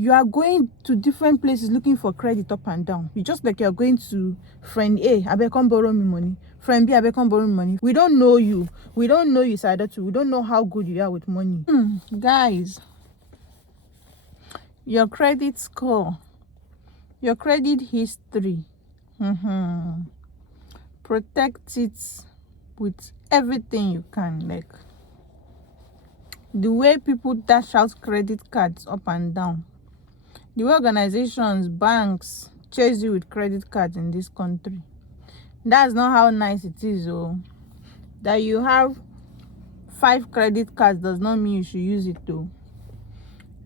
You are going to different places looking for credit up and down. You just like you're going to friend A, I beg come borrow me money. Friend B, I beg come borrow me money. We don't know you. We don't know you side two. We don't know how good you are with money. Guys, your credit score, your credit history, protect it with everything you can. Like the way people dash out credit cards up and down, the way organizations, banks chase you with credit cards in this country, that's not how nice it is. Oh, that you have 5 credit cards does not mean you should use it though.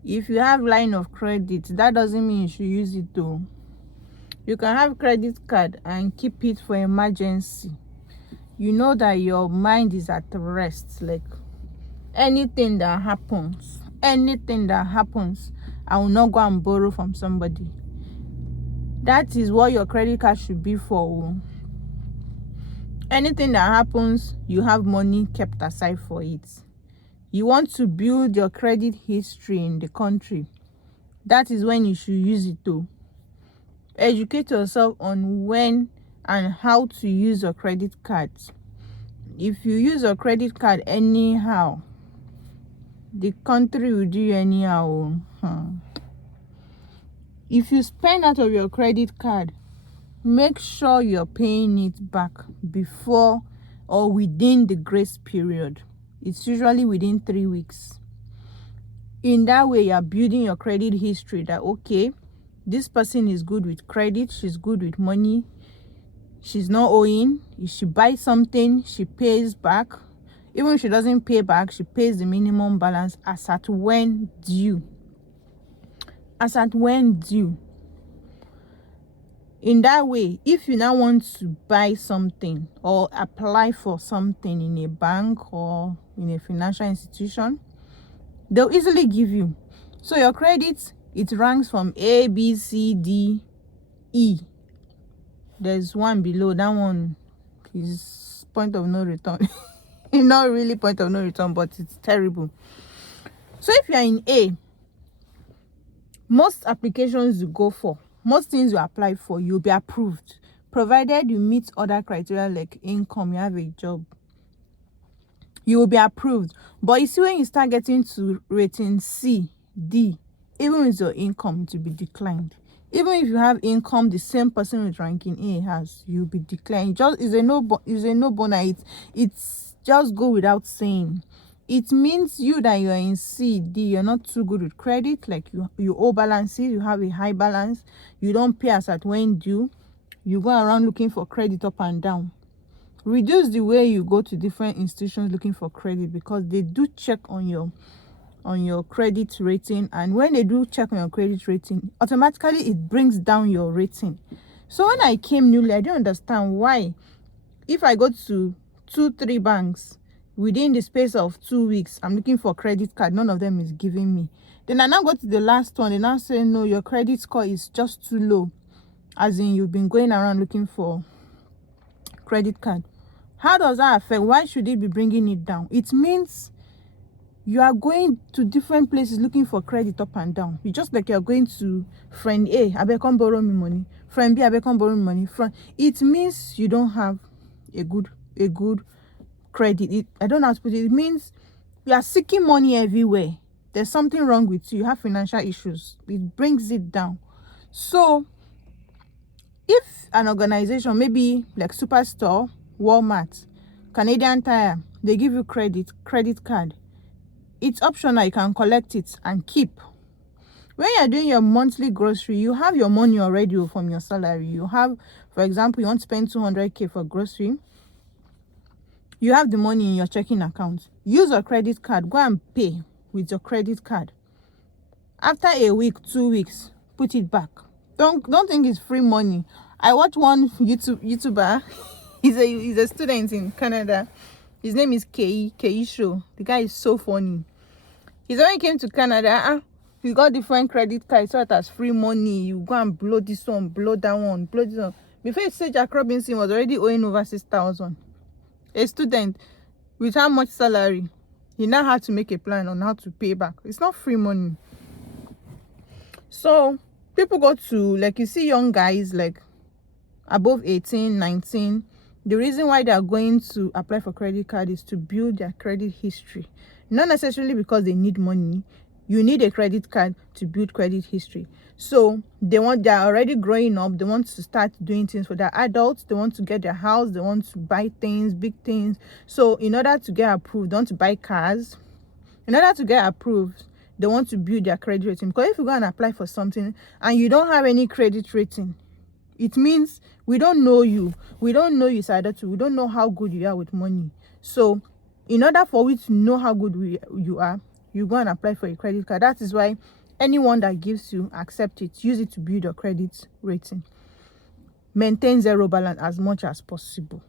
If you have line of credit, that doesn't mean you should use it though. You can have credit card and keep it for emergency. You know that your mind is at rest. Like anything that happens, I will not go and borrow from somebody. That is what your credit card should be for. Anything that happens, you have money kept aside for it. You want to build your credit history in the country, that is when you should use it too. Educate yourself on when and how to use your credit cards. If you use your credit card anyhow, the country will do you anyhow. If you spend out of your credit card, make sure you're paying it back before or within the grace period. It's usually within 3 weeks. In that way, you're building your credit history that, okay, this person is good with credit, she's good with money, she's not owing. If she buys something, she pays back. Even if she doesn't pay back, she pays the minimum balance as at when due. In that way, if you now want to buy something or apply for something in a bank or in a financial institution, they'll easily give you. So your credit, it ranks from A, B, C, D, E. There's one below. That one is point of no return. Not really point of no return, but it's terrible. So if you are in A, most applications you go for, most things you apply for, you'll be approved, provided you meet other criteria like income, you have a job, you will be approved. But you see, when you start getting to rating C, D, even with your income, to be declined. Even if you have income the same person with ranking A has, you'll be declined. Just is a no-brainer. It's just go without saying. It means you that you're in C, D, you're not too good with credit. Like you owe balances, you have a high balance, you don't pay as at when due, you go around looking for credit up and down. Reduce the way you go to different institutions looking for credit, because they do check on your credit rating, and when they do check on your credit rating, automatically it brings down your rating. So when I came newly, I didn't understand why, if I go to 2-3 banks within the space of 2 weeks, I'm looking for credit card, none of them is giving me. Then I now go to the last one, they now say, no, your credit score is just too low, as in you've been going around looking for credit card. How does that affect? Why should it be bringing it down? It means you are going to different places looking for credit up and down. You just like you're going to friend A, I beg come borrow me money. Friend B, I beg come borrow me money. It means you don't have a good credit. I don't know how to put it. It means you are seeking money everywhere. There's something wrong with you. You have financial issues. It brings it down. So if an organization, maybe like Superstore, Walmart, Canadian Tire, they give you credit card, it's optional. You can collect it and keep. When you're doing your monthly grocery, you have your money already from your salary. You have, for example, you want to spend 200K for grocery, you have the money in your checking account. Use your credit card, go and pay with your credit card. After a week, 2 weeks, put it back. Don't think it's free money. I watched one YouTuber. He's a student in Canada. His name is Kei Show. The guy is so funny. He's when he came to Canada, he got different credit cards, so that as free money. You go and blow this one, blow that one, blow this one. Before you say, Jack Robinson was already owing over 6,000. A student with how much salary? He now had to make a plan on how to pay back. It's not free money. So people go to, like, you see young guys like above 18, 19. The reason why they are going to apply for credit card is to build their credit history, not necessarily because they need money. You need a credit card to build credit history. So they're already growing up, they want to start doing things for their adults, they want to get their house, they want to buy things, big things. So in order to get approved, they want to buy cars. In order to get approved, they want to build their credit rating. Because if you go and apply for something and you don't have any credit rating, it means we don't know you. We don't know you, Sadatu. We don't know how good you are with money. So in order for we to know how good you are, you go and apply for a credit card. That is why anyone that gives you, accept it. Use it to build your credit rating. Maintain zero balance as much as possible.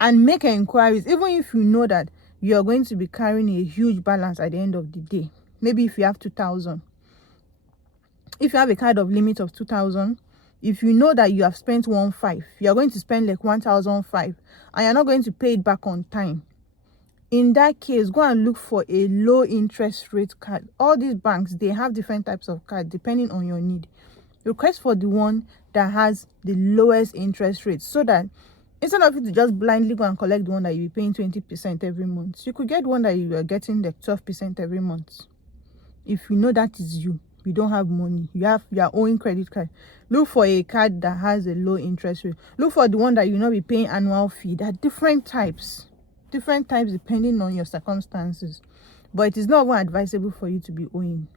And make inquiries, even if you know that you're going to be carrying a huge balance at the end of the day. Maybe if you have 2,000. If you have a kind of limit of 2,000, if you know that you have spent 1,500, you're going to spend like 1,500 and you're not going to pay it back on time. In that case, go and look for a low interest rate card. All these banks, they have different types of cards depending on your need. Request for the one that has the lowest interest rate, so that instead of you to just blindly go and collect the one that you're paying 20% every month, you could get one that you are getting like 12% every month. If you know that is you don't have money, you are owing credit card, look for a card that has a low interest rate. Look for the one that you not be paying annual fee. There are different types depending on your circumstances, but it is not even advisable for you to be owing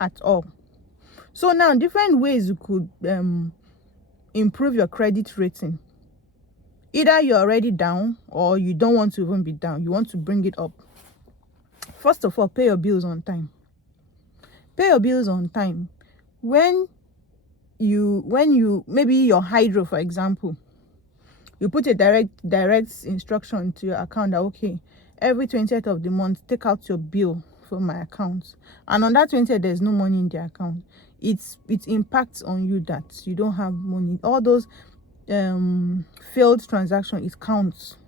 at all. So now, different ways you could improve your credit rating. Either you're already down or you don't want to even be down, you want to bring it up. First of all, pay your bills on time. Pay your bills on time. When you maybe your hydro, for example, you put a direct instruction to your account that, okay, every 20th of the month, take out your bill from my account, and on that 20th there's no money in the account, it impacts on you that you don't have money. All those failed transaction, it counts.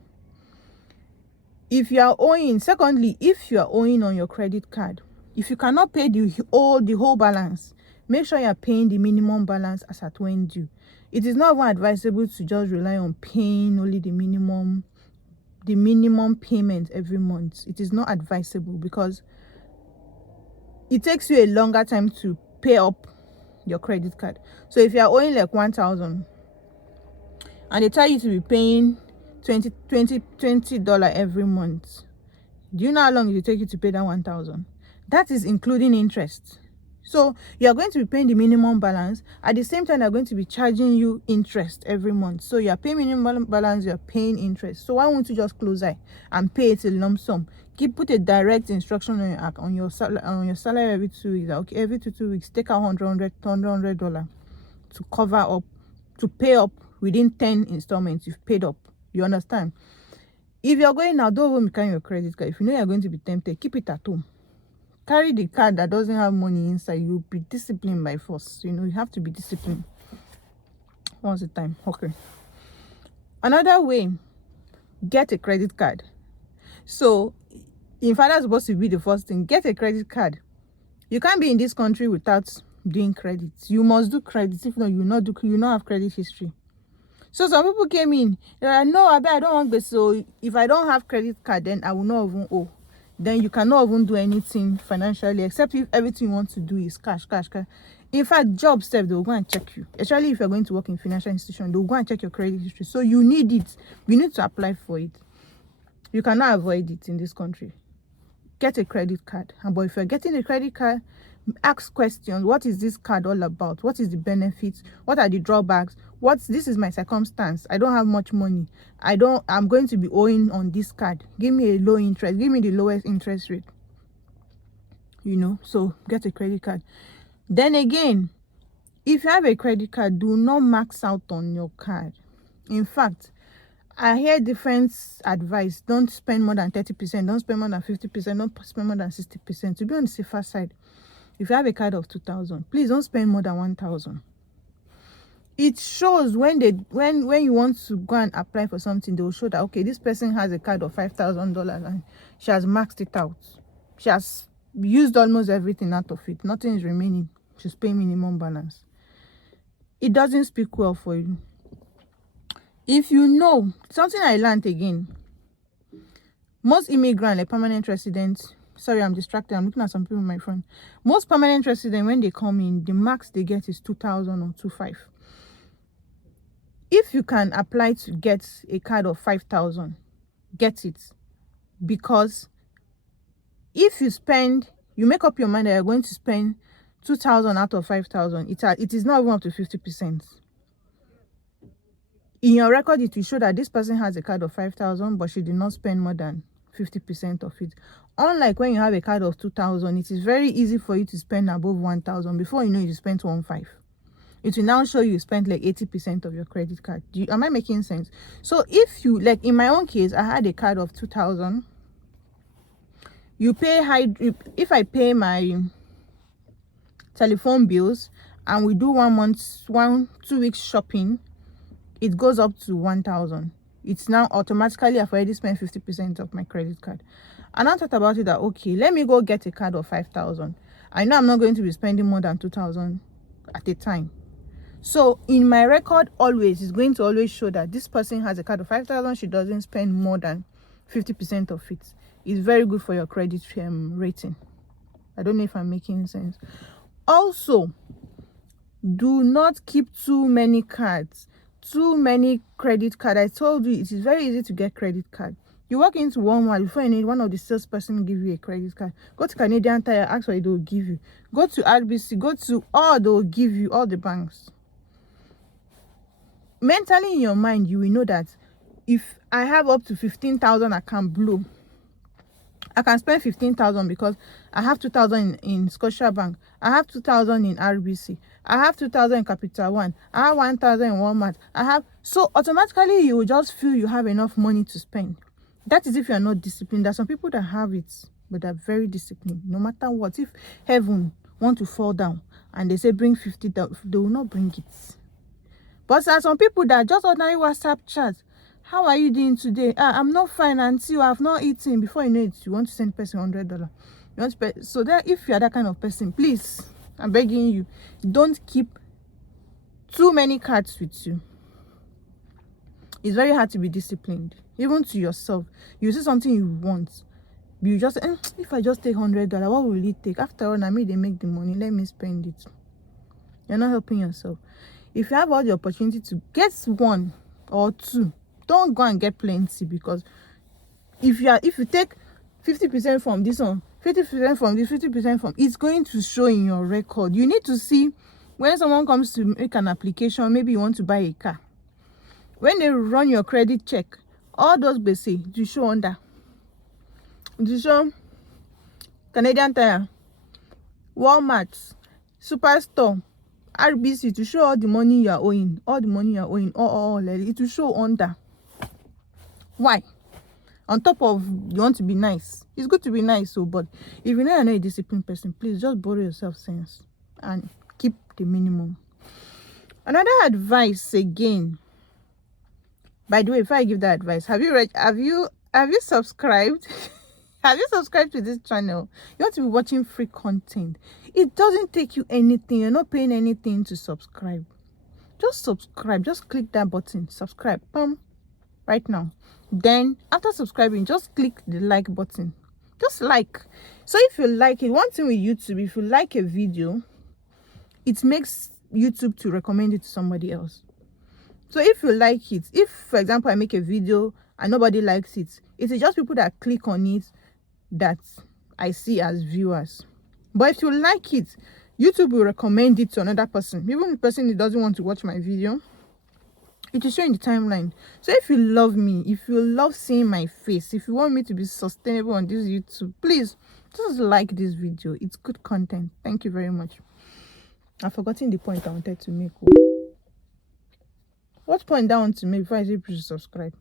If you are owing, secondly, if you are owing on your credit card, if you cannot pay the whole balance, make sure you are paying the minimum balance as at when due. It is not even advisable to just rely on paying only the minimum payment every month. It is not advisable because it takes you a longer time to pay up your credit card. So if you are owing like 1,000 and they tell you to be paying $20 every month, do you know how long it will take you to pay that 1,000? That is including interest. So you are going to be paying the minimum balance. At the same time, they're going to be charging you interest every month. So you are paying minimum balance, you are paying interest. So why won't you just close eye and pay it a lump sum? Put a direct instruction on your salary every 2 weeks. Okay, every 2 weeks, take out $100 to cover up, to pay up within 10 installments. You've paid up. You understand? If you're going now, don't even carry your credit card. If you know you're going to be tempted, keep it at home. Carry the card that doesn't have money inside. You'll be disciplined by force. You have to be disciplined. Once a time. Okay. Another way, get a credit card. So, in fact, that's supposed to be the first thing. Get a credit card. You can't be in this country without doing credit. You must do credit. If not, you not have credit history. So some people came in. They're like, no, I don't want this. So if I don't have credit card, then I will not even owe. Then you cannot even do anything financially, except if everything you want to do is cash. In fact, job stuff, they will go and check you. Especially if you're going to work in financial institution, they will go and check your credit history. So you need it. You need to apply for it. You cannot avoid it in this country. Get a credit card. But if you're getting a credit card, ask questions. What is this card all about? What is the benefits? What are the drawbacks? This is my circumstance. I don't have much money. I'm going to be owing on this card. Give me a low interest. Give me the lowest interest rate. So get a credit card. Then again, if you have a credit card, do not max out on your card. In fact, I hear different advice. Don't spend more than 30%. Don't spend more than 50%. Don't spend more than 60%. To be on the safer side, if you have a card of 2,000, please don't spend more than 1,000. It shows when you want to go and apply for something, they will show that, okay, this person has a card of $5,000 and she has maxed it out. She has used almost everything out of it. Nothing is remaining. she's paying minimum balance. It doesn't speak well for you. If you know something I learned again, most immigrant, like permanent residents, sorry, I'm distracted, I'm looking at some people in my phone. Most permanent residents, when they come in, the max they get is 2,000 or 2,500. If you can apply to get a card of 5,000, get it. Because if you make up your mind that you're going to spend 2,000 out of 5,000, it is not even up to 50%. In your record, it will show that this person has a card of 5,000, but she did not spend more than 50% of it. Unlike when you have a card of 2,000, it is very easy for you to spend above 1,000. Before you know, you spent 1,500. It will now show you spent like 80% of your credit card. Am I making sense? So if you, like in my own case, I had a card of 2,000. You pay if I pay my telephone bills and we do 2 weeks shopping, it goes up to 1,000. It's now automatically, I've already spent 50% of my credit card. And I thought about it that, okay, let me go get a card of 5,000. I know I'm not going to be spending more than 2,000 at a time. So in my record, it's going to always show that this person has a card of 5,000. She doesn't spend more than 50% of it. It's very good for your credit rating. I don't know if I'm making sense. Also, do not keep too many cards, too many credit cards. I told you, it is very easy to get credit card. You walk into Walmart, before you need, one of the salesperson give you a credit card. Go to Canadian Tire, ask for it, they'll give you. Go to RBC, go to they'll give you, all the banks. Mentally in your mind, you will know that if I have up to 15,000 I can blow, I can spend 15,000 because I have 2,000 in Scotiabank, I have 2,000 in RBC, I have 2,000 in Capital One, I have 1,000 in Walmart, so automatically you will just feel you have enough money to spend. That is if you are not disciplined. There are some people that have it, but they're very disciplined. No matter what, if heaven want to fall down and they say bring 50, they will not bring it. But there are some people that just ordinary WhatsApp chat. How are you doing today? I'm not fine until I've not eaten. Before you know it, you want to send the person $100. You want to pay. So that if you are that kind of person, please, I'm begging you, don't keep too many cards with you. It's very hard to be disciplined, even to yourself. You see something you want, you just if I just take $100, what will it take? After all, I mean, they make the money. Let me spend it. You're not helping yourself. If you have all the opportunity to get 1 or 2, don't go and get plenty, because if you take 50% from this one, 50% from this, 50% from, it's going to show in your record. You need to see when someone comes to make an application, maybe you want to buy a car. When they run your credit check, all those basic to show under. To show Canadian Tire, Walmart, Superstore, RBC, to show all the money you are owing, all it will show under. Why? On top of you want to be nice. It's good to be nice, but if you know you're not a disciplined person, please just borrow yourself sense and keep the minimum. Another advice again. By the way, if I give that advice, have you subscribed? Have you subscribed to this channel? You want to be watching free content. It doesn't take you anything. You're not paying anything to subscribe. Just subscribe. Just click that button. Subscribe. Right now. Then after subscribing, just click the like button. Just like. So if you like it, one thing with YouTube, if you like a video, it makes YouTube to recommend it to somebody else. So if you like it, if for example I make a video and nobody likes it, it is just people that click on it that I see as viewers. But if you like it, YouTube will recommend it to another person. Even the person that doesn't want to watch my video, it will show in the timeline. So if you love me, if you love seeing my face, if you want me to be sustainable on this YouTube, please just like this video. It's good content. Thank you very much. I've forgotten the point I wanted to make. What point I want to make before I say please subscribe?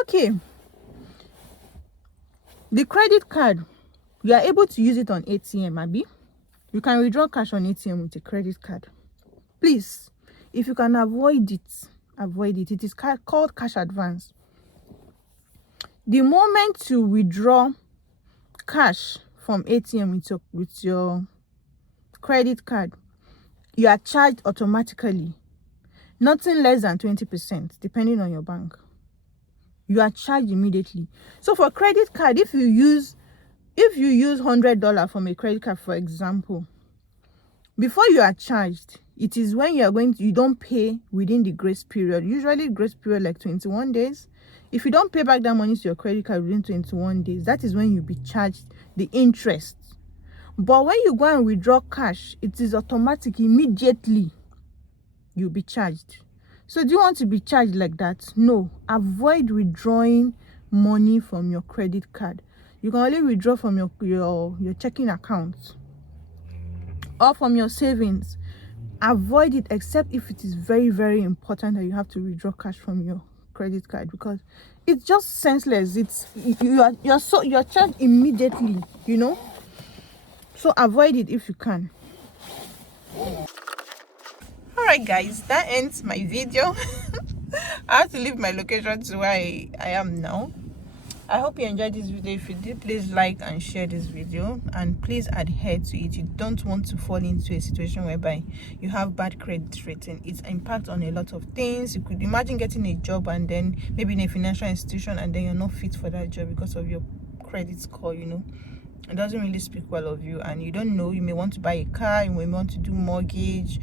Okay. The credit card, you are able to use it on ATM, Abby. You can withdraw cash on ATM with a credit card. Please, if you can avoid it, avoid it. It is called cash advance. The moment you withdraw cash from ATM with your credit card, you are charged automatically nothing less than 20%, depending on your bank. You are charged immediately. So for credit card, if you use $100 from a credit card, for example, before you are charged, it is when you don't pay within the grace period. Usually grace period like 21 days. If you don't pay back that money to your credit card within 21 days, that is when you'll be charged the interest. But when you go and withdraw cash, it is automatic. Immediately you'll be charged. So do you want to be charged like that? No. Avoid withdrawing money from your credit card. You can only withdraw from your checking account or from your savings. Avoid it, except if it is very, very important that you have to withdraw cash from your credit card, because it's just senseless. You're charged immediately, you know. So avoid it if you can. All right, guys, that ends my video. I have to leave my location to where I am now. I hope you enjoyed this video. If you did, please like and share this video, and please adhere to it. You don't want to fall into a situation whereby you have bad credit rating. It impacts on a lot of things. You could imagine getting a job and then maybe in a financial institution, and then you're not fit for that job because of your credit score, you know. It doesn't really speak well of you, and you don't know, you may want to buy a car, you may want to do mortgage,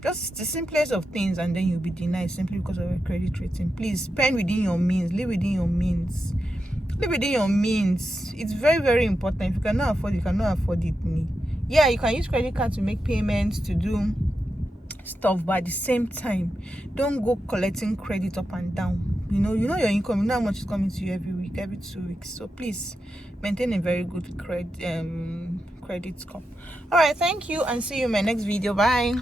just the simplest of things, and then you'll be denied simply because of your credit rating. Please spend within your means, live within your means. Live within your means. It's very, very important. If you cannot afford it, you cannot afford it. Yeah, you can use credit card to make payments, to do stuff, but at the same time, don't go collecting credit up and down. You know your income, you know how much is coming to you every week, every 2 weeks. So please maintain a very good credit score. All right, thank you, and see you in my next video. Bye.